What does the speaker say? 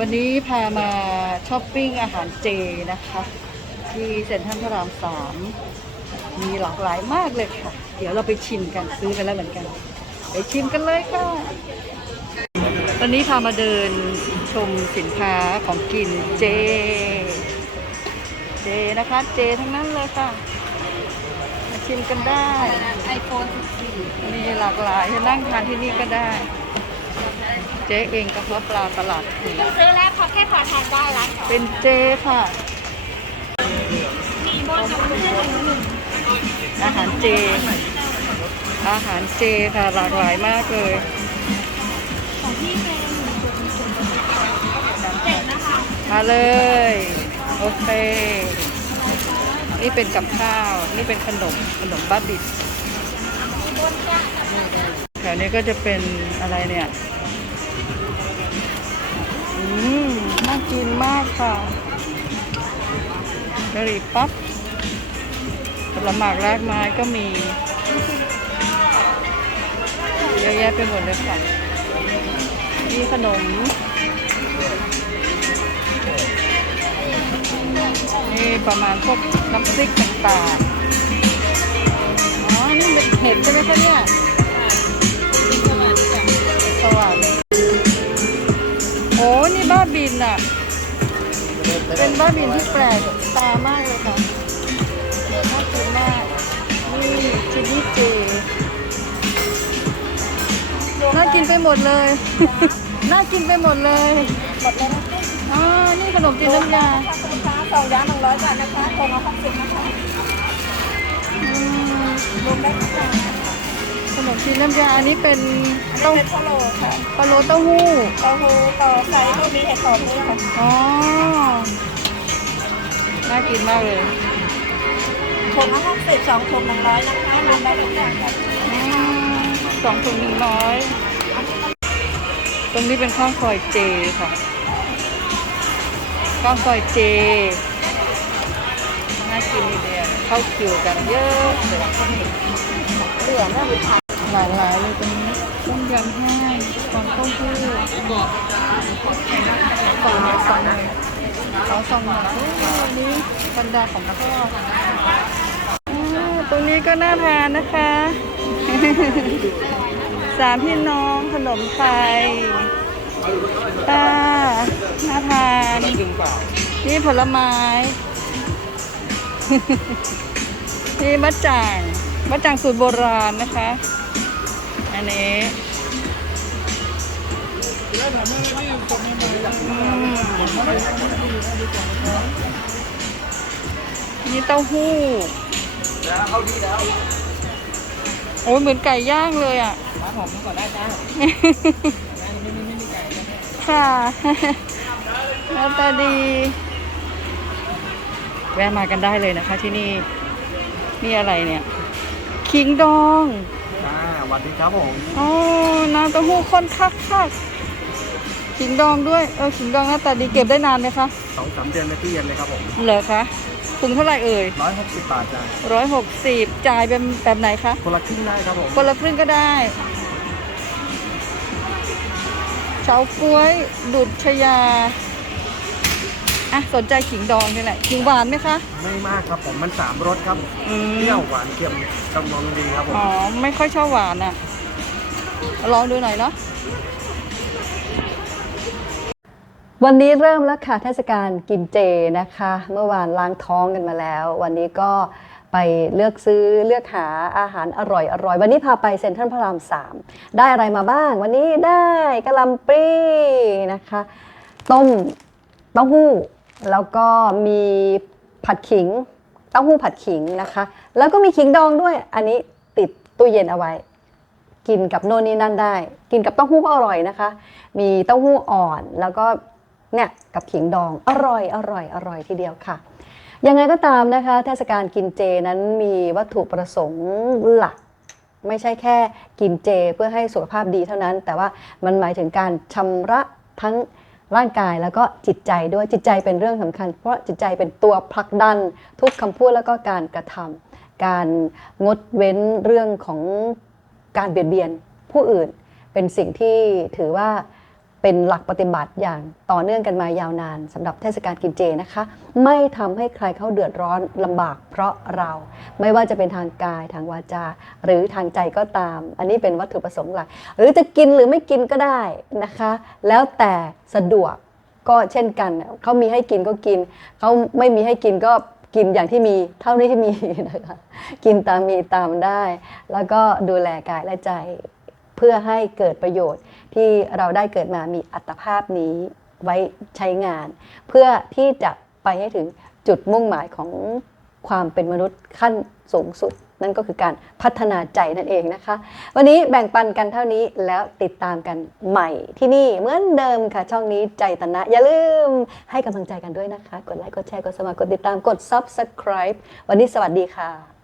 วันนี้พามาช้อปปิ้งอาหารเจนะคะ ที่เซ็นทรัลพระรามสามมีหลากหลายมากเลยค่ะ เดี๋ยวเราไปชิมกันซื้อกันแล้วเหมือนกัน ไปชิมกันเลยค่ะ วันนี้พามาเดินชมสินค้าของกินเจ เจนะคะ เจทั้งนั้นเลยค่ะ มาชิมกันได้ไอโฟน14มีหลากหลายจะนั่งทานที่นี่ก็ได้ เจ๊เองกระเพาะปลาตลาดผีซื้อแล้วเขาแค่พอทานได้ร้านเขาเป็นเจค่ะ มีโบนกับเพื่อนหนึ่งหนึ่งอาหารเจ อาหารเจค่ะหลากหลายมากเลย ของพี่เป็นเจ็ดนะคะ มาเลย โอเค นี่เป็นกับข้าว นี่เป็นขนม ขนมบ้าบิด แถวนี้ก็จะเป็นอะไรเนี่ย อืม น่ากินมากค่ะกะหรี่ปั๊บผลหมากรากไม้ก็มี เยอะแยะไปหมดเลยค่ะ มีขนม นี่ประมาณพวกน้ำพริกต่างๆ อ๋อ นี่เป็นเห็ดใช่ไหมคะเนี่ย วรรค์โอ้นี่บ้าบินอะ เป็นบ้าบินที่แปลกตามากเลยค่ะน่ากินมาก นี่ชิลลี่เจน่ากินไปหมดเลย น่ากินไปหมดเลย หมดแล้วนะคะอ๋อนี่ขนมจีนน้ำยาคุณค้าสองอย่างหนึ่งร้อยบาทนะคะโทรมาหกสิบนะคะ ขนมจีนน้ำยาอันนี้เป็นอันเต้านี้เป็นพะโล้ค่ะปลาโรเต้าหู้เต้าหู้ต่อไส้ลูกนี้เห็ดหอมนี่ค่ะอ๋อน่ากินมากเลยถุงละหกสิบสองถุงหนึ่งร้อยนะคะรวมได้ทุกอย่างค่ะอืมสองถุงหนึ่งร้อยตรงนี้เป็นข้าวซอยเจค่ะข้าวซอยเจน่ากินทีเดียวเข้าคิวกันเยอะเลย เหลือน่าวิชา หลายหลายๆเลยตรงนี้ต้มยำแห้งฟองเต้าหู้สองหน่อยสองหน่อยเอาสองหน่อยโอ้วันนี้บรรดาของนักพ่อตรงนี้ก็น่าทานนะคะ สามพี่น้องขนมไทยป้าน่าทาน นี่ผลไม้ นี่มะจ่างมะจ่างสูตรโบราณนะคะ อันนี้อืมนี่เต้าหู้โอ้ยเหมือนไก่ย่างเลยอะร้านหอมก่อนได้จ้าค่ะหน้าตาดี แวะมากันได้เลยนะคะที่นี่ นี่อะไรเนี่ย คิงดองอ่าส วัสดีครับผมอ๋อน้ำเต้าหู้ข้นคักคักขิงดองด้วย เออขิงดองหน้าตาดีเก็บได้นานไหมคะสองสามเดือนในตู้เย็นเลยครับผมเหรอคะถุงเท่าไหร่เอ่ยร้อยหกสิบบาทจ้าร้อยหกสิบจ่ายเป็นแบบไหนคะ คนละครึ่งได้ครับผม คนละครึ่งก็ได้เฉาก้วย ดุดชยา อะสนใจขิงดองนี่แหละขิงหวานไหมคะ ไม่มากครับผมมันสามรสครับอืม เปรี้ยวหวานเค็มกำลังดีครับผมอ๋อ ไม่ค่อยชอบหวานอะ ลองดูหน่อยเนาะ วันนี้เริ่มแล้วค่ะเทศกาลกินเจนะคะ เมื่อวานล้างท้องกันมาแล้ว วันนี้ก็ไปเลือกซื้อเลือกหาอาหารอร่อยอร่อยวันนี้พาไปเซ็นทรัลพระรามสามได้อะไรมาบ้าง วันนี้ได้กะหล่ำปลีนะคะ ต้มเต้าหู้ แล้วก็มีผัดขิงเต้าหู้ผัดขิงนะคะ แล้วก็มีขิงดองด้วย อันนี้ติดตู้เย็นเอาไว้ กินกับโน่นนี่นั่นได้ กินกับเต้าหู้ก็อร่อยนะคะ มีเต้าหู้อ่อนแล้วก็เนี่ยกับขิงดองอร่อยอร่อยอร่อยทีเดียวค่ะยังไงก็ตามนะคะเทศกาลกินเจนั้นมีวัตถุประสงค์หลัก ไม่ใช่แค่กินเจเพื่อให้สุขภาพดีเท่านั้น แต่ว่ามันหมายถึงการชำระทั้ง ร่างกายแล้วก็จิตใจด้วยจิตใจเป็นเรื่องสำคัญ เพราะจิตใจเป็นตัวผลักดันทุกคำพูดแล้วก็การกระทำการงดเว้นเรื่องของการเบียดเบียนผู้อื่น เป็นสิ่งที่ถือว่า เป็นหลักปฏิบัติอย่างต่อเนื่องกันมายาวนานสำหรับเทศกาลกินเจนะคะ ไม่ทำให้ใครเขาเดือดร้อนลำบากเพราะเราไม่ว่าจะเป็นทางกายทางวาจา หรือทางใจก็ตาม อันนี้เป็นวัตถุประสงค์หลัก หรือจะกินหรือไม่กินก็ได้นะคะ แล้วแต่สะดวกก็เช่นกันเขามีให้กินก็กินเขาไม่มีให้กินก็กินอย่างที่มีเท่านี้ที่มีนะคะกินตามมีตามได้ แล้วก็ดูแลกายและใจ เพื่อให้เกิดประโยชน์ที่เราได้เกิดมามีอัตภาพนี้ไว้ใช้งาน เพื่อที่จะไปให้ถึงจุดมุ่งหมายของความเป็นมนุษย์ขั้นสูงสุด นั่นก็คือการพัฒนาใจนั่นเองนะคะ วันนี้แบ่งปันกันเท่านี้แล้วติดตามกันใหม่ที่นี่เหมือนเดิมค่ะ ช่องนี้ใจตนะ อย่าลืมให้กำลังใจกันด้วยนะคะ กดไลค์กดแชร์กดสมัครกดติดตามกด subscribe วันนี้สวัสดีค่ะ